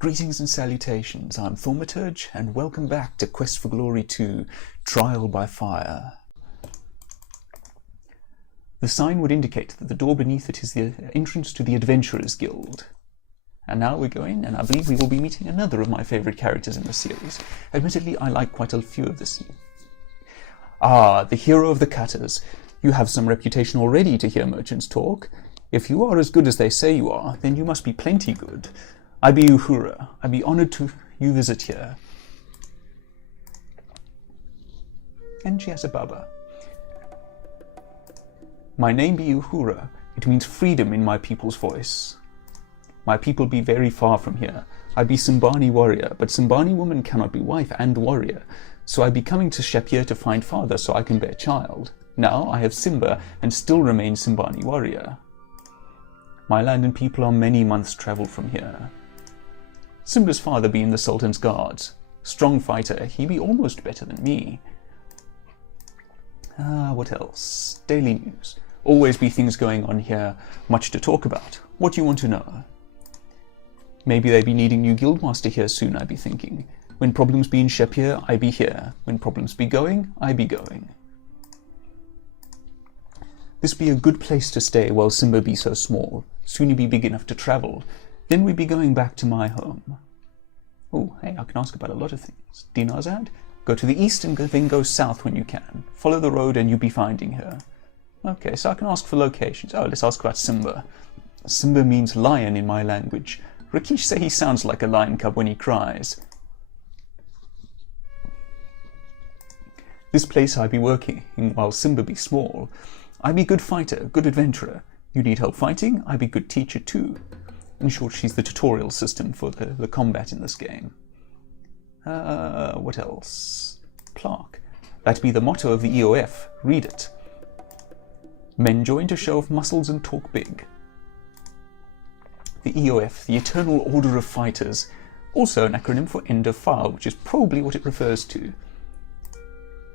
Greetings and salutations, I'm Thaumaturge, and welcome back to Quest for Glory 2, Trial by Fire. The sign would indicate that the door beneath it is the entrance to the Adventurers Guild. And now we're going, and I believe we will be meeting another of my favourite characters in the series. Admittedly, I like quite a few of this. Ah, the hero of the cutters. You have some reputation already to hear merchants talk. If you are as good as they say you are, then you must be plenty good. I be Uhura. I be honoured to you visit here. And she has a baba. My name be Uhura. It means freedom in my people's voice. My people be very far from here. I be Simbani warrior, but Simbani woman cannot be wife and warrior. So I be coming to Shapeir to find father so I can bear child. Now I have Simba and still remain Simbani warrior. My land and people are many months' travel from here. Simba's father be in the Sultan's guards. Strong fighter, he be almost better than me. What else? Daily news. Always be things going on here, much to talk about. What do you want to know? Maybe they be needing new guildmaster here soon, I be thinking. When problems be in Shapeir, I be here. When problems be going, I be going. This be a good place to stay while Simba be so small. Soon he be big enough to travel. Then we be going back to my home. Oh, hey, I can ask about a lot of things. Dinarzad? Go to the east and then go south when you can. Follow the road and you'll be finding her. Okay, so I can ask for locations. Oh, let's ask about Simba. Simba means lion in my language. Rakesh say he sounds like a lion cub when he cries. This place I be working in while Simba be small. I be good fighter, good adventurer. You need help fighting? I be good teacher too. In short, she's the tutorial system for the combat in this game. What else? Plaque. That be the motto of the EOF. Read it. Men join to show off muscles and talk big. The EOF, the Eternal Order of Fighters. Also an acronym for End of File, which is probably what it refers to.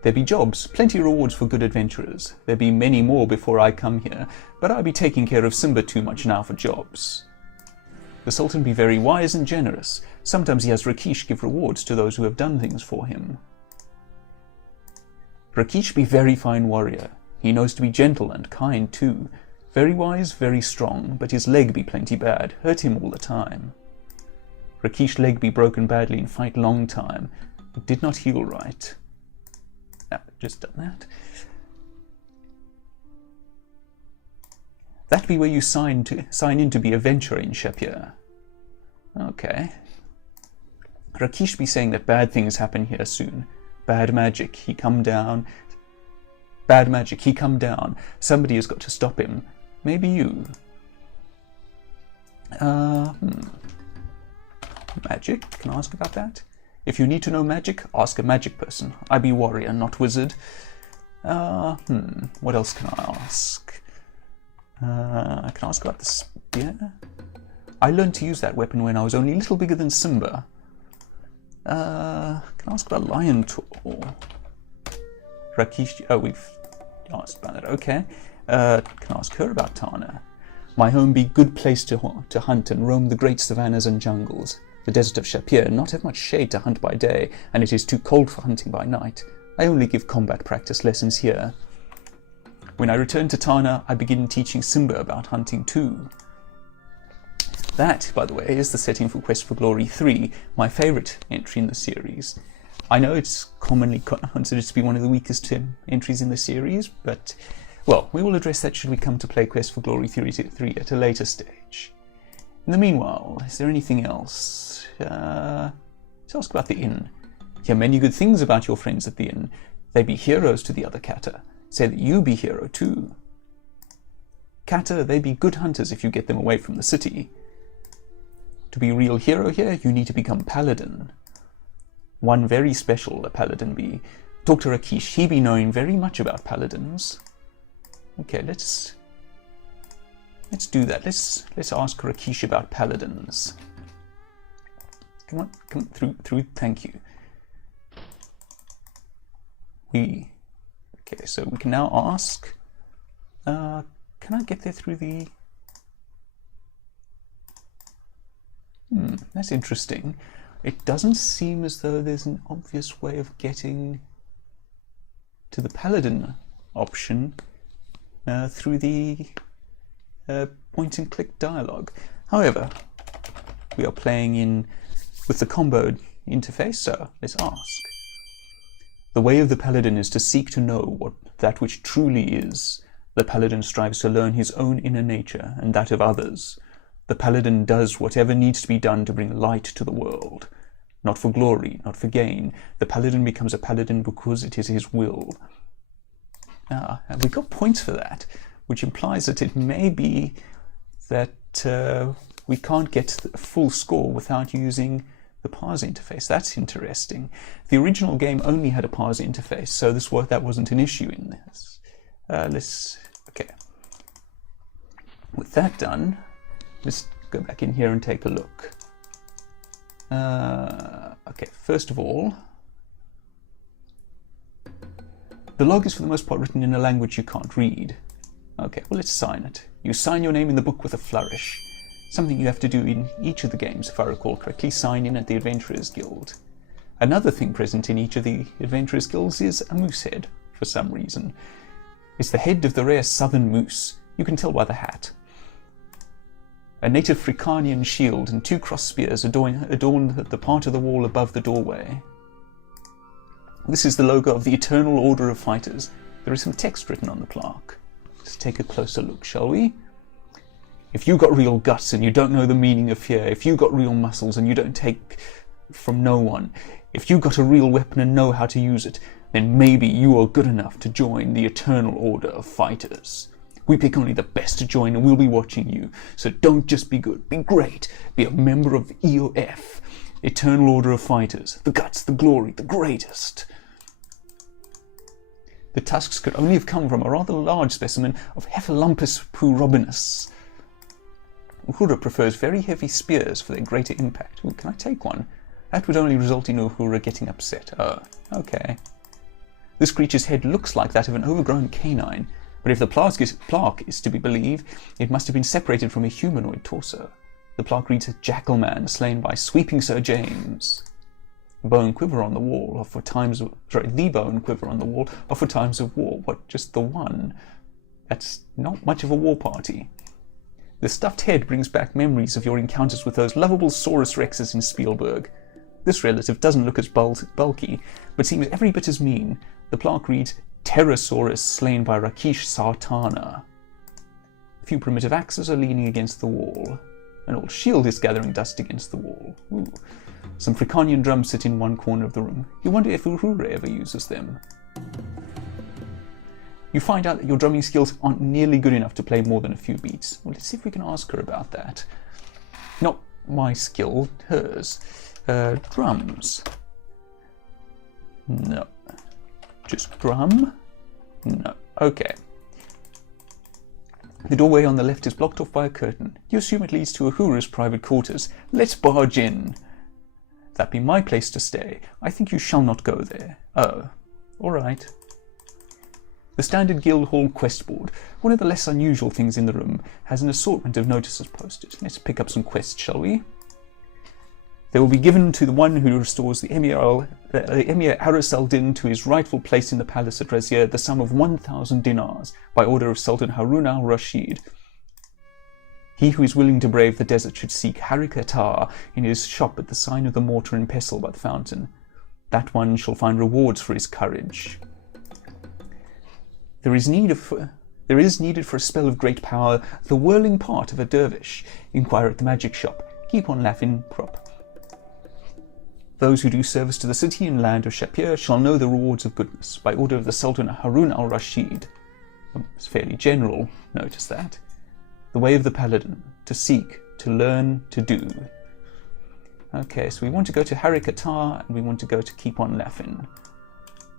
There be jobs, plenty of rewards for good adventurers. There be many more before I come here, but I be taking care of Simba too much now for jobs. The Sultan be very wise and generous. Sometimes he has Rakesh give rewards to those who have done things for him. Rakesh be very fine warrior. He knows to be gentle and kind too. Very wise, very strong, but his leg be plenty bad. Hurt him all the time. Rakesh leg be broken badly in fight long time. It did not heal right. Just done that. That be where you sign in to be a venturer in Shapeir. Okay. Rakesh be saying that bad things happen here soon. Bad magic, he come down. Bad magic, he come down. Somebody has got to stop him. Maybe you. Magic, can I ask about that? If you need to know magic, ask a magic person. I be warrior, not wizard. What else can I ask? I can ask about the spear. I learned to use that weapon when I was only a little bigger than Simba. Can I ask about Lion Tour? Rakesh, oh, we've asked about that, okay. Can I ask her about Tana? My home be good place to hunt and roam the great savannas and jungles. The desert of Shapeir not have much shade to hunt by day, and it is too cold for hunting by night. I only give combat practice lessons here. When I return to Tana, I begin teaching Simba about hunting too. That, by the way, is the setting for Quest for Glory 3, my favourite entry in the series. I know it's commonly considered to be one of the weakest entries in the series, but, well, we will address that should we come to play Quest for Glory 3 at a later stage. In the meanwhile, is there anything else? Let's ask about the inn. Hear many good things about your friends at the inn. They be heroes to the other Kata. Say that you be hero too. Kata, they be good hunters if you get them away from the city. To be real hero here, you need to become paladin. One very special a paladin be. Talk to Rakesh, he be knowing very much about paladins. Okay, let's do that. Let's ask Rakesh about paladins. Come on, through. Thank you. Okay, so we can now ask. Can I get there through the? That's interesting. It doesn't seem as though there's an obvious way of getting to the paladin option through the point-and-click dialogue. However, we are playing with the combo interface, so let's ask. The way of the paladin is to seek to know that which truly is. The paladin strives to learn his own inner nature and that of others. The paladin does whatever needs to be done to bring light to the world. Not for glory, not for gain. The paladin becomes a paladin because it is his will. And we got points for that, which implies that it may be that we can't get a full score without using the parser interface. That's interesting. The original game only had a parser interface, so that wasn't an issue in this. Okay. With that done, let's go back in here and take a look. Okay, first of all, the log is for the most part written in a language you can't read. Okay, well, let's sign it. You sign your name in the book with a flourish. Something you have to do in each of the games, if I recall correctly. Sign in at the Adventurers Guild. Another thing present in each of the Adventurers Guilds is a moose head, for some reason. It's the head of the rare southern moose. You can tell by the hat. A native Fricanian shield and 2 cross spears adorn the part of the wall above the doorway. This is the logo of the Eternal Order of Fighters. There is some text written on the plaque. Let's take a closer look, shall we? If you got real guts and you don't know the meaning of fear, if you got real muscles and you don't take from no one, if you got a real weapon and know how to use it, then maybe you are good enough to join the Eternal Order of Fighters. We pick only the best to join and we'll be watching you. So don't just be good, be great. Be a member of EOF, Eternal Order of Fighters. The guts, the glory, the greatest. The tusks could only have come from a rather large specimen of Hephalumpus purobinus. Uhura prefers very heavy spears for their greater impact. Ooh, can I take one? That would only result in Uhura getting upset. Oh, okay. This creature's head looks like that of an overgrown canine, but if the plaque is to be believed, it must have been separated from a humanoid torso. The plaque reads, "A jackal man slain by sweeping Sir James." The bow and quiver on the wall are for times of war. What, just the one? That's not much of a war party. The stuffed head brings back memories of your encounters with those lovable Saurus Rexes in Spielberg. This relative doesn't look as bulky, but seems every bit as mean. The plaque reads, "Pterosaurus slain by Rakesh Sartana." A few primitive axes are leaning against the wall. An old shield is gathering dust against the wall. Ooh. Some Fricanian drums sit in one corner of the room. You wonder if Uhura ever uses them. You find out that your drumming skills aren't nearly good enough to play more than a few beats. Well, let's see if we can ask her about that. Not my skill, hers. Drums. No. Just drum? No. Okay. The doorway on the left is blocked off by a curtain. You assume it leads to Uhura's private quarters. Let's barge in. That be my place to stay. I think you shall not go there. Oh, all right. The standard guild hall quest board, one of the less unusual things in the room, has an assortment of notices posted. Let's pick up some quests, shall we? They will be given to the one who restores the Emir Arasaldin to his rightful place in the palace at Razier, the sum of 1,000 dinars, by order of Sultan Harun al-Rashid. He who is willing to brave the desert should seek Harik Atar in his shop at the sign of the mortar and pestle by the fountain. That one shall find rewards for his courage. There is needed for a spell of great power, the whirling part of a dervish. Inquire at the magic shop. Keep on laughing, prop. Those who do service to the city and land of Shapeir shall know the rewards of goodness, by order of the Sultan Harun al-Rashid. It's fairly general, notice that. The way of the paladin, to seek, to learn, to do. Okay, so we want to go to Harik Atar, and we want to go to Keep on Laughing.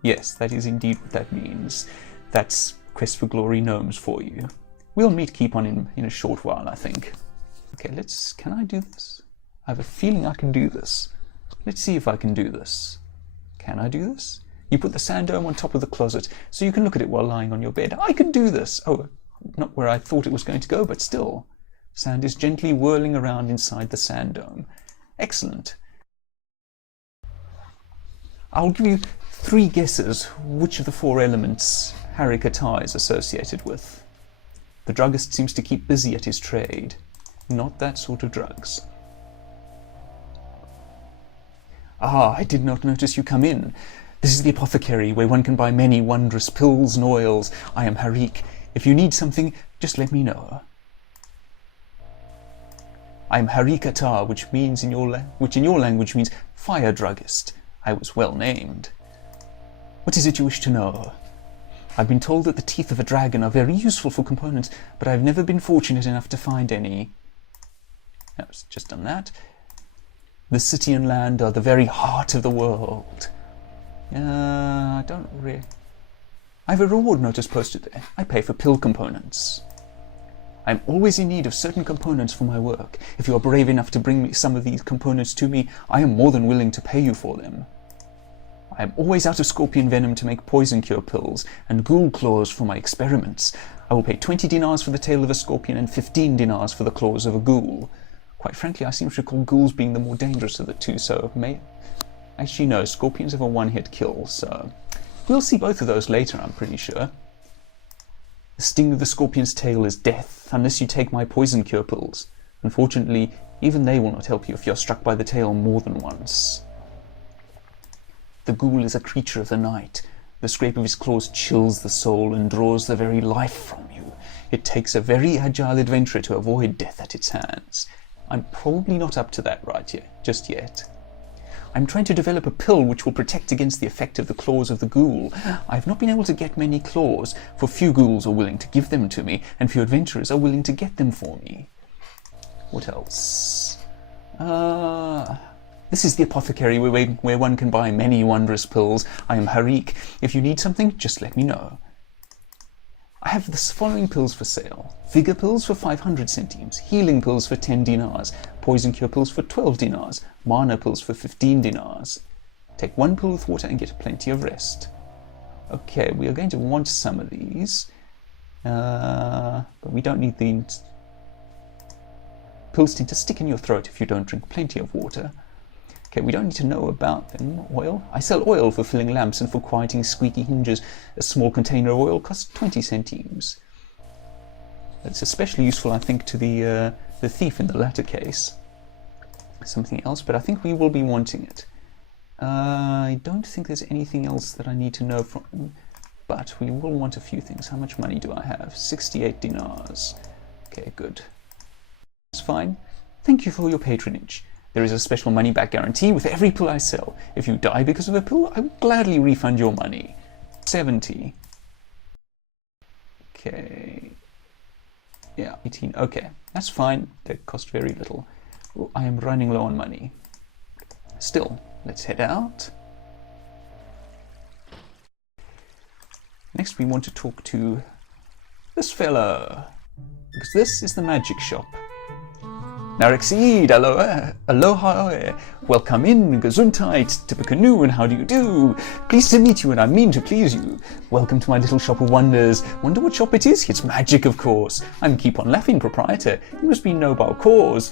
Yes, that is indeed what that means. That's Quest for Glory Gnomes for you. We'll meet Keep on in a short while, I think. Okay, can I do this? I have a feeling I can do this. Let's see if I can do this. Can I do this? You put the sand dome on top of the closet, so you can look at it while lying on your bed. I can do this! Oh, not where I thought it was going to go, but still. Sand is gently whirling around inside the sand dome. Excellent. I'll give you 3 guesses which of the 4 elements Harika Tar is associated with. The druggist seems to keep busy at his trade. Not that sort of drugs. Ah, I did not notice you come in. This is the apothecary, where one can buy many wondrous pills and oils. I am Harik. If you need something, just let me know. I am Harika Tar, which in your language means fire druggist. I was well named. What is it you wish to know? I've been told that the teeth of a dragon are very useful for components, but I've never been fortunate enough to find any. I've just done that. The city and land are the very heart of the world. I don't really... I have a reward notice posted there. I pay for pill components. I'm always in need of certain components for my work. If you are brave enough to bring me some of these components to me, I am more than willing to pay you for them. I am always out of scorpion venom to make poison cure pills and ghoul claws for my experiments. I will pay 20 dinars for the tail of a scorpion and 15 dinars for the claws of a ghoul. Quite frankly, I seem to recall ghouls being the more dangerous of the two, so actually no, scorpions have a one-hit kill, so we'll see both of those later, I'm pretty sure. The sting of the scorpion's tail is death, unless you take my poison cure pills. Unfortunately, even they will not help you if you're struck by the tail more than once. The ghoul is a creature of the night. The scrape of his claws chills the soul and draws the very life from you. It takes a very agile adventurer to avoid death at its hands. I'm probably not up to that just yet. I'm trying to develop a pill which will protect against the effect of the claws of the ghoul. I've not been able to get many claws, for few ghouls are willing to give them to me, and few adventurers are willing to get them for me. What else? This is the apothecary where one can buy many wondrous pills. I am Harik. If you need something, just let me know. I have the following pills for sale. Vigor pills for 500 centimes, healing pills for 10 dinars, poison cure pills for 12 dinars, mana pills for 15 dinars. Take 1 pill with water and get plenty of rest. Okay, we are going to want some of these, but we don't need the... Pills tend to stick in your throat if you don't drink plenty of water. Okay, we don't need to know about them. Oil. I sell oil for filling lamps and for quieting squeaky hinges. A small container of oil costs 20 centimes. It's especially useful, I think, to the thief in the latter case. Something else, but I think we will be wanting it. I don't think there's anything else that I need to know from, but we will want a few things. How much money do I have? 68 dinars. Okay, good. That's fine. Thank you for your patronage. There is a special money-back guarantee with every pill I sell. If you die because of a pill, I will gladly refund your money. 70. Okay. Yeah, 18. Okay, that's fine. They cost very little. Oh, I am running low on money. Still, let's head out. Next, we want to talk to this fella, because this is the magic shop. Narexeed, aloha, welcome in, gesundheit, Tippecanoe, and how do you do? Pleased to meet you, and I mean to please you. Welcome to my little shop of wonders. Wonder what shop it is? It's magic, of course. I'm Keep On Laughing proprietor. You must be Nobel Cause.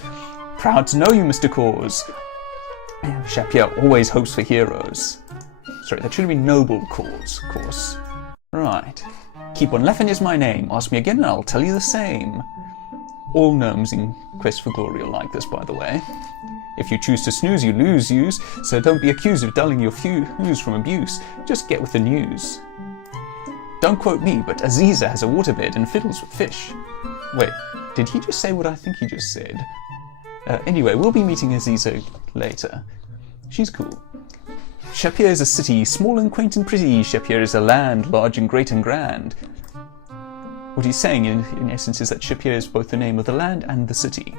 Proud to know you, Mr. Cause. Shapeir always hopes for heroes. Sorry, that should have been Noble Cause, of course. Right. Keep On Laughing is my name. Ask me again and I'll tell you the same. All gnomes in Quest for Glory are like this, by the way. If you choose to snooze, you lose use, so don't be accused of dulling your fuse from abuse. Just get with the news. Don't quote me, but Aziza has a waterbed and fiddles with fish. Wait, did he just say what I think he just said? Anyway, we'll be meeting Aziza later. She's cool. Shapeir is a city, small and quaint and pretty. Shapeir is a land, large and great and grand. What he's saying, in essence, is that Shapeir is both the name of the land and the city.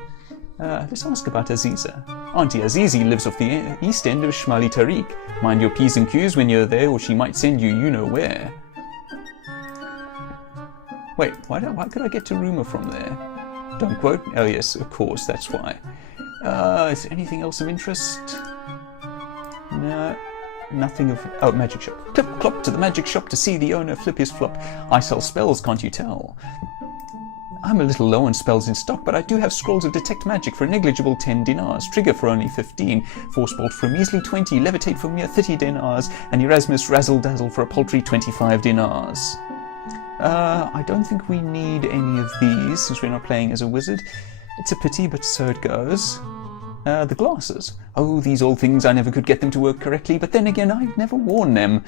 Let's ask about Aziza. Auntie Azizi lives off the east end of Shmali Tariq. Mind your P's and Q's when you're there, or she might send you you-know-where. Wait, why could I get to rumour from there? Don't quote? Oh yes, of course, that's why. Is there anything else of interest? No. Nothing of... Oh, magic shop. Clip clop to the magic shop to see the owner flip his flop. I sell spells, can't you tell? I'm a little low on spells in stock, but I do have scrolls of Detect Magic for a negligible 10 dinars, Trigger for only 15, Force Bolt for a measly 20, Levitate for mere 30 dinars, and Erasmus Razzle Dazzle for a paltry 25 dinars. I don't think we need any of these, since we're not playing as a wizard. It's a pity, but so it goes. The glasses. Oh, these old things, I never could get them to work correctly, but then again, I've never worn them.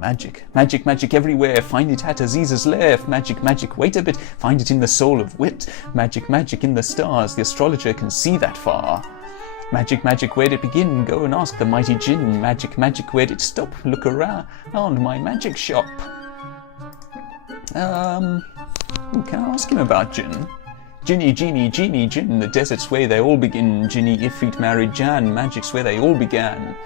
Magic, magic, magic everywhere. Find it at Aziz's lair. Magic, magic, wait a bit. Find it in the soul of wit. Magic, magic in the stars. The astrologer can see that far. Magic, magic, where'd it begin? Go and ask the mighty Jinn. Magic, magic, where'd it stop? Look around my magic shop. Can I ask him about Jinn? Jinny, genie, genie, Jinn. The desert's where they all begin. Jinny, Ifrit, married Jan. Magic's where they all began.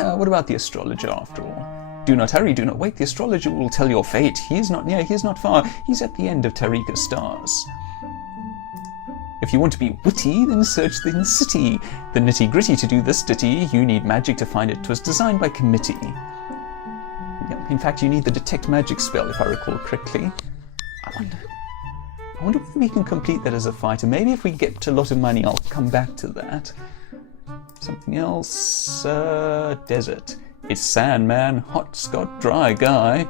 What about the astrologer, after all? Do not hurry, do not wait, the astrologer will tell your fate. He is not near, he is not far, he's at the end of Tariqa's stars. If you want to be witty, then search in the city. The nitty-gritty to do this ditty, you need magic to find it. 'Twas designed by committee. In fact, you need the Detect Magic spell, if I recall correctly. I wonder if we can complete that as a fighter. Maybe if we get a lot of money, I'll come back to that. Something else, desert. It's Sandman, Hot Scott, Dry Guy.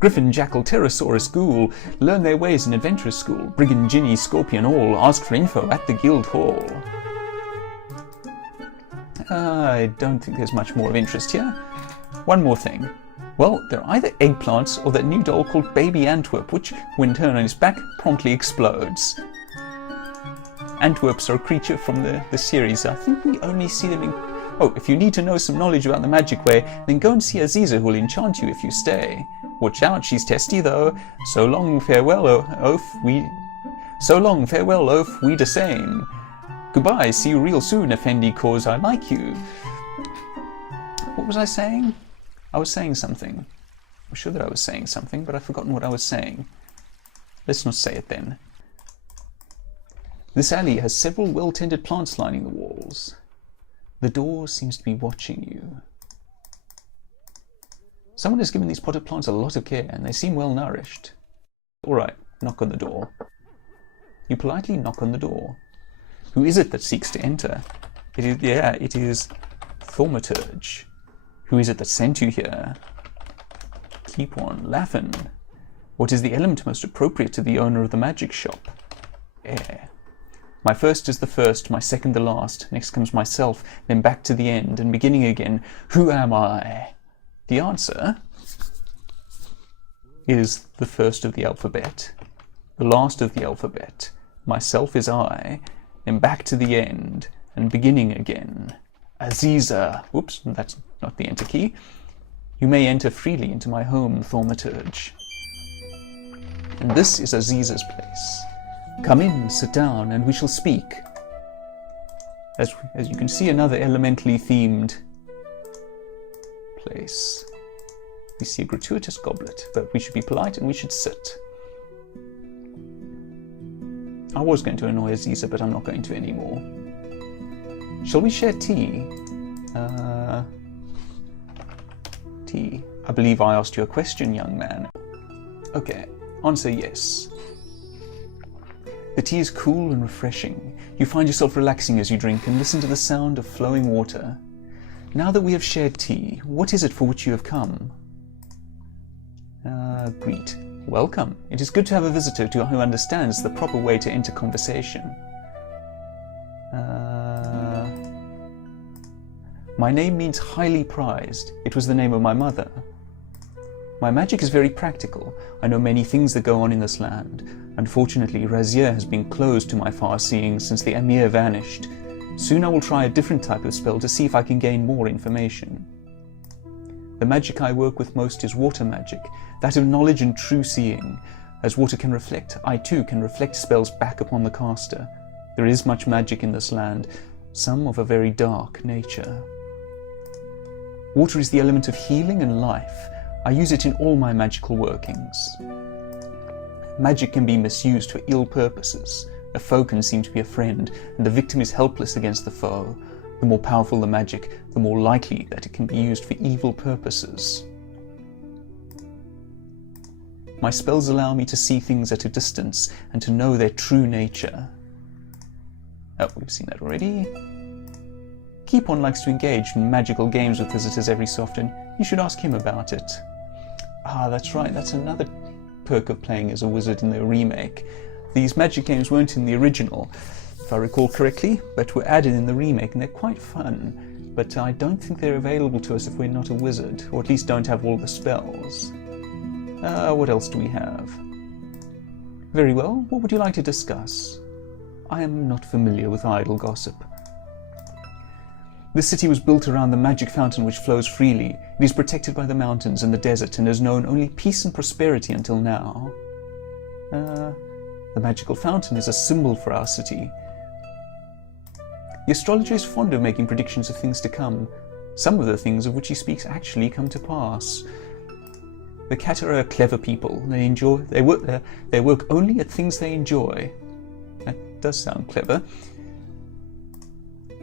Griffin, Jackal, Pterosaurus, Ghoul. Learn their ways in Adventurous School. Brigand, Ginny, Scorpion, all. Ask for info at the Guild Hall. I don't think there's much more of interest here. One more thing. Well, they're either eggplants or that new doll called Baby Antwerp, which, when turned on its back, promptly explodes. Antwerps are a creature from the series. I think we only see them in... Oh, if you need to know some knowledge about the magic way, then go and see Aziza, who'll enchant you if you stay. Watch out, she's testy though. So long, farewell, oaf, So long, farewell, oaf, we the same. Goodbye, see you real soon, Effendi, cause I like you. What was I saying? I was saying something. I'm sure that I was saying something, but I've forgotten what I was saying. Let's not say it then. This alley has several well-tended plants lining the walls. The door seems to be watching you. Someone has given these potted plants a lot of care, and they seem well nourished. All right, knock on the door. You politely knock on the door. Who is it that seeks to enter? It is Thaumaturge. Who is it that sent you here? Keep on laughing. What is the element most appropriate to the owner of the magic shop? Air. My first is the first, my second the last. Next comes myself, then back to the end, and beginning again. Who am I? The answer is the first of the alphabet, the last of the alphabet. Myself is I, then back to the end, and beginning again. Aziza. Whoops, that's not the enter key. You may enter freely into my home, Thaumaturge. And this is Aziza's place. Come in, sit down, and we shall speak. As you can see, another elementally themed place. We see a gratuitous goblet, but we should be polite and we should sit. I was going to annoy Aziza, but I'm not going to anymore. Shall we share tea? Tea. I believe I asked you a question, young man. Okay, answer yes. The tea is cool and refreshing. You find yourself relaxing as you drink and listen to the sound of flowing water. Now that we have shared tea, what is it for which you have come? Greet. Welcome. It is good to have a visitor who understands the proper way to enter conversation. My name means highly prized. It was the name of my mother. My magic is very practical. I know many things that go on in this land. Unfortunately, Razier has been closed to my far-seeing since the Emir vanished. Soon I will try a different type of spell to see if I can gain more information. The magic I work with most is water magic, that of knowledge and true seeing. As water can reflect, I too can reflect spells back upon the caster. There is much magic in this land, some of a very dark nature. Water is the element of healing and life. I use it in all my magical workings. Magic can be misused for ill purposes. A foe can seem to be a friend, and the victim is helpless against the foe. The more powerful the magic, the more likely that it can be used for evil purposes. My spells allow me to see things at a distance and to know their true nature. Oh, we've seen that already. Keepon likes to engage in magical games with visitors every so often. You should ask him about it. Ah, that's right, that's another perk of playing as a wizard in the remake. These magic games weren't in the original, if I recall correctly, but were added in the remake, and they're quite fun. But I don't think they're available to us if we're not a wizard, or at least don't have all the spells. What else do we have? Very well, what would you like to discuss? I am not familiar with idle gossip. This city was built around the magic fountain which flows freely. It is protected by the mountains and the desert and has known only peace and prosperity until now. The magical fountain is a symbol for our city. The astrologer is fond of making predictions of things to come. Some of the things of which he speaks actually come to pass. The Katar are clever people. They work only at things they enjoy. That does sound clever.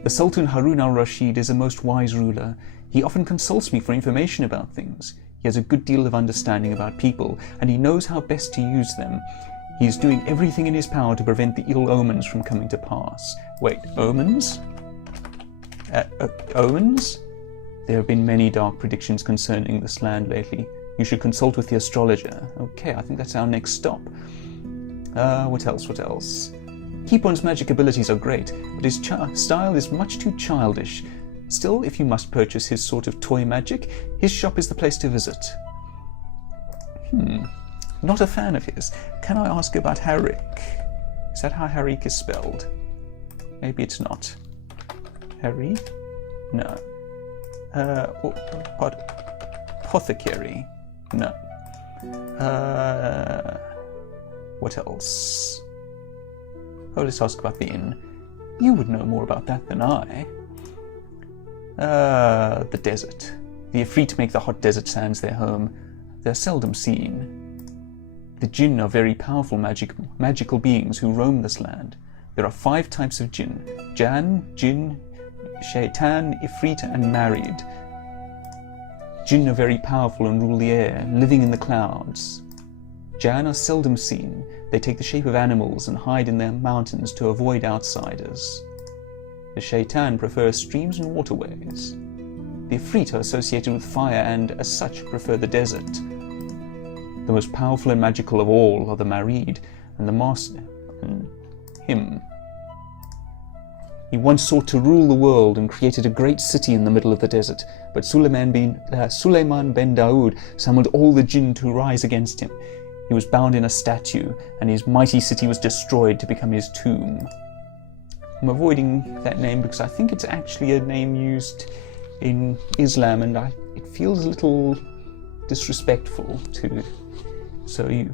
The Sultan Harun al-Rashid is a most wise ruler. He often consults me for information about things. He has a good deal of understanding about people, and he knows how best to use them. He is doing everything in his power to prevent the ill omens from coming to pass. Wait, omens? Omens? There have been many dark predictions concerning this land lately. You should consult with the astrologer. Okay, I think that's our next stop. What else? Keepon's magic abilities are great, but his style is much too childish. Still, if you must purchase his sort of toy magic, his shop is the place to visit. Not a fan of his. Can I ask about Harik? Is that how Harik is spelled? Maybe it's not. Harry? No. Apothecary? No. What else? Oh, let's ask about the inn. You would know more about that than I. The desert. The Ifrit make the hot desert sands their home. They're seldom seen. The Jinn are very powerful magical beings who roam this land. There are 5 types of Jinn: Jan, Jinn, Shaitan, Ifrit, and Married. Jinn are very powerful and rule the air, living in the clouds. Jan are seldom seen. They take the shape of animals and hide in their mountains to avoid outsiders. The Shaitan prefer streams and waterways. The Ifrit are associated with fire and, as such, prefer the desert. The most powerful and magical of all are the Married, and the Master, and him. He once sought to rule the world and created a great city in the middle of the desert, but Suleiman ben Daoud summoned all the Jinn to rise against him. He was bound in a statue, and his mighty city was destroyed to become his tomb. I'm avoiding that name because I think it's actually a name used in Islam, and it feels a little disrespectful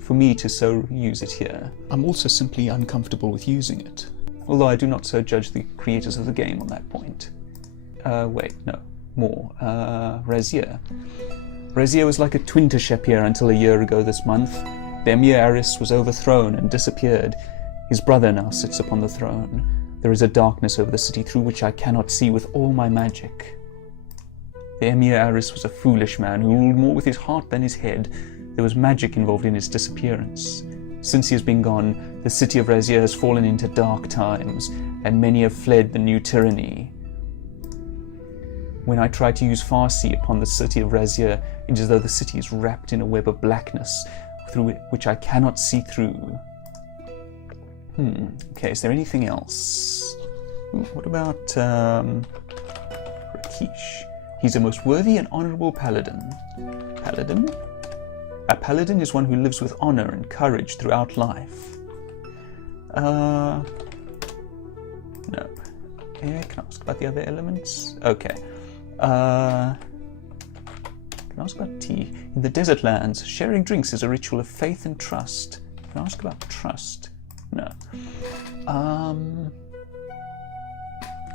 for me to use it here. I'm also simply uncomfortable with using it, although I do not so judge the creators of the game on that point. Razier. Razier was like a twin to Shapeir until a year ago this month. The Emir Aris was overthrown and disappeared. His brother now sits upon the throne. There is a darkness over the city through which I cannot see with all my magic. The Emir Aris was a foolish man who ruled more with his heart than his head. There was magic involved in his disappearance. Since he has been gone, the city of Razier has fallen into dark times, and many have fled the new tyranny. When I try to use Farsi upon the city of Razier, it is as though the city is wrapped in a web of blackness, through which I cannot see through. Okay, is there anything else? What about Rakesh? He's a most worthy and honourable paladin. Paladin? A paladin is one who lives with honour and courage throughout life. No. Okay, can I ask about the other elements? Okay. Can I ask about tea? In the desert lands, sharing drinks is a ritual of faith and trust. Can I ask about trust? No. Can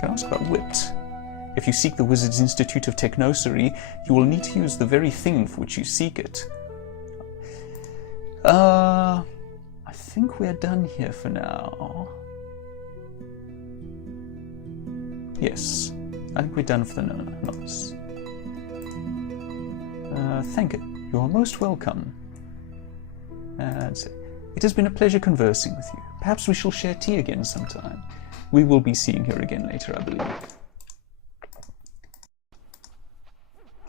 I ask about wit? If you seek the Wizard's Institute of Technocery, you will need to use the very thing for which you seek it. I think we're done here for now. Yes, I think we're done for the novice. Thank you. You are most welcome. It has been a pleasure conversing with you. Perhaps we shall share tea again sometime. We will be seeing her again later, I believe.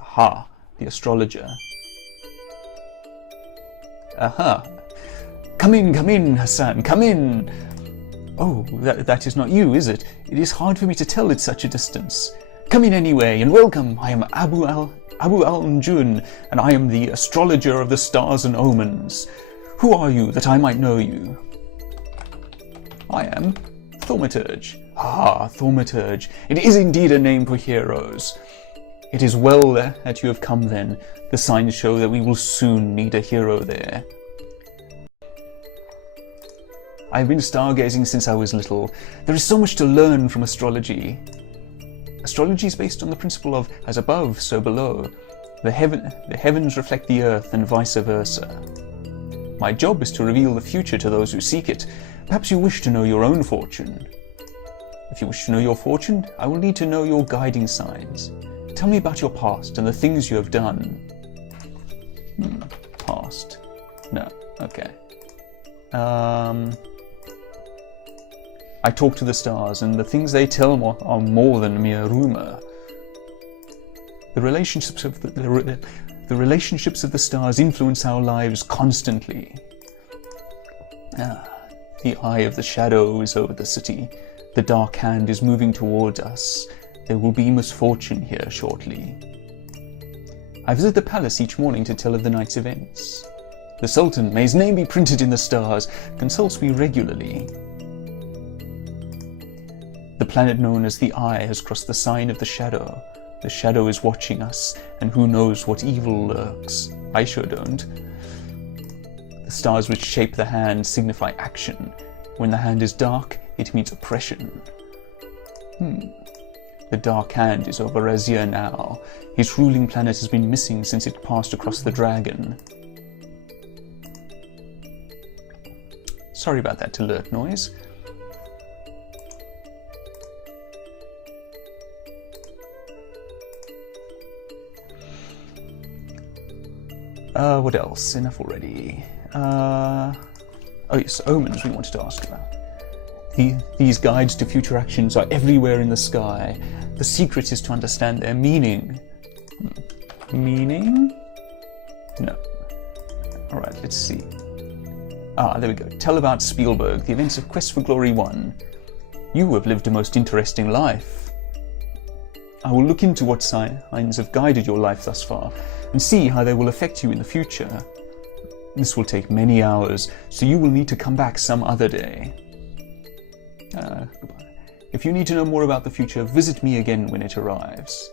Aha, the astrologer. Aha. Come in, Hassan, come in. Oh, that is not you, is it? It is hard for me to tell at such a distance. Come in anyway, and welcome. I am Abu al-Njun, and I am the astrologer of the stars and omens. Who are you, that I might know you? I am Thaumaturge. Ah, Thaumaturge. It is indeed a name for heroes. It is well that you have come then. The signs show that we will soon need a hero there. I've been stargazing since I was little. There is so much to learn from astrology. Astrology is based on the principle of as above, so below. The heavens reflect the earth and vice versa. My job is to reveal the future to those who seek it. Perhaps you wish to know your own fortune. If you wish to know your fortune, I will need to know your guiding signs. Tell me about your past and the things you have done. Past. No. Okay. I talk to the stars, and the things they tell me are more than mere rumor. The relationships of the stars influence our lives constantly. The eye of the shadow is over the city. The dark hand is moving towards us. There will be misfortune here shortly. I visit the palace each morning to tell of the night's events. The Sultan, may his name be printed in the stars, consults me regularly. The planet known as the Eye has crossed the sign of the shadow. The shadow is watching us, and who knows what evil lurks. I sure don't. The stars which shape the hand signify action. When the hand is dark, it means oppression. The dark hand is over Razir now. His ruling planet has been missing since it passed across the dragon. Sorry about that alert noise. What else? Enough already. Oh yes, omens we wanted to ask about. These guides to future actions are everywhere in the sky. The secret is to understand their meaning. Meaning? No. Alright, let's see. There we go. Tell about Spielberg, the events of Quest for Glory 1. You have lived a most interesting life. I will look into what signs have guided your life thus far, and see how they will affect you in the future. This will take many hours, so you will need to come back some other day. Goodbye. If you need to know more about the future, visit me again when it arrives.